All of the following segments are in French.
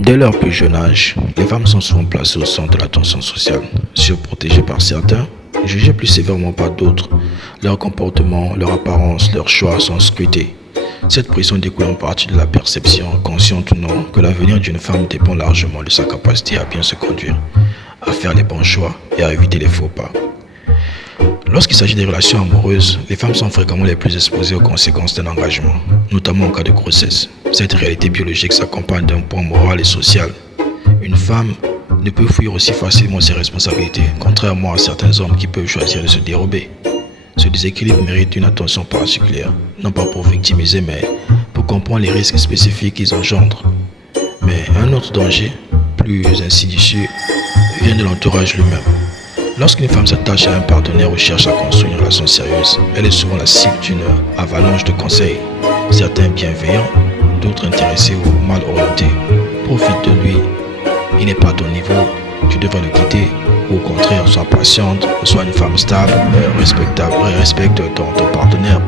Dès leur plus jeune âge, les femmes sont souvent placées au centre de l'attention sociale, surprotégées par certains, jugées plus sévèrement par d'autres. Leur comportement, leur apparence, leurs choix sont scrutés. Cette pression découle en partie de la perception, consciente ou non, que l'avenir d'une femme dépend largement de sa capacité à bien se conduire, à faire les bons choix et à éviter les faux pas. Lorsqu'il s'agit des relations amoureuses, les femmes sont fréquemment les plus exposées aux conséquences d'un engagement, notamment en cas de grossesse. Cette réalité biologique s'accompagne d'un poids moral et social. Une femme ne peut fuir aussi facilement ses responsabilités, contrairement à certains hommes qui peuvent choisir de se dérober. Ce déséquilibre mérite une attention particulière, non pas pour victimiser, mais pour comprendre les risques spécifiques qu'ils engendrent. Mais un autre danger, plus insidieux, vient de l'entourage lui-même. Lorsqu'une femme s'attache à un partenaire ou cherche à construire une relation sérieuse, elle est souvent la cible d'une avalanche de conseils. Certains bienveillants, d'autres intéressés ou mal orientés, profitent de lui. Il n'est pas à ton niveau, tu devrais le quitter, ou au contraire, sois patiente, sois une femme stable, respectable, respecte ton partenaire.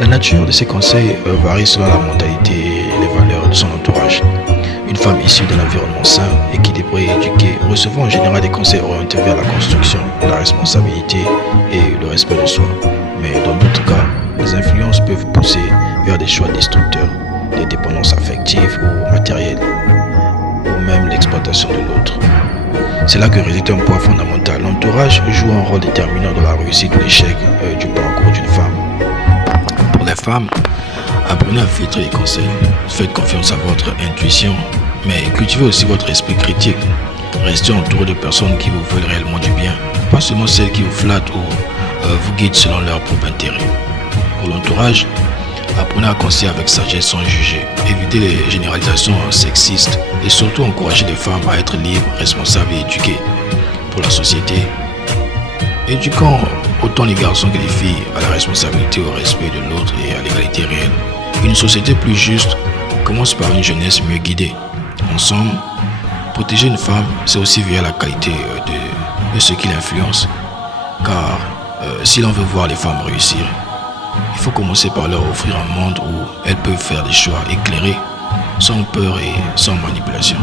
La nature de ces conseils varie selon la mentalité et les valeurs de son entourage. Une femme issue d'un environnement sain, équilibré et éduquée recevant en général des conseils orientés vers la construction, la responsabilité et le respect de soi. Mais dans d'autres cas, les influences peuvent pousser vers des choix destructeurs, des dépendances affectives ou matérielles, ou même l'exploitation de l'autre. C'est là que réside un point fondamental. L'entourage joue un rôle déterminant dans la réussite ou l'échec du parcours d'une femme. Pour les femmes, apprenez à filtrer les conseils, faites confiance à votre intuition, mais cultivez aussi votre esprit critique. Restez entouré de personnes qui vous veulent réellement du bien, pas seulement celles qui vous flattent ou vous guident selon leur propre intérêt. Pour l'entourage, apprenez à conseiller avec sagesse sans juger, évitez les généralisations sexistes et surtout encouragez les femmes à être libres, responsables et éduquées. Pour la société, éduquons autant les garçons que les filles à la responsabilité, au respect de l'autre et à l'égalité réelle. Une société plus juste commence par une jeunesse mieux guidée. Ensemble, protéger une femme, c'est aussi veiller à la qualité de ce qui l'influence. Car si l'on veut voir les femmes réussir, il faut commencer par leur offrir un monde où elles peuvent faire des choix éclairés, sans peur et sans manipulation.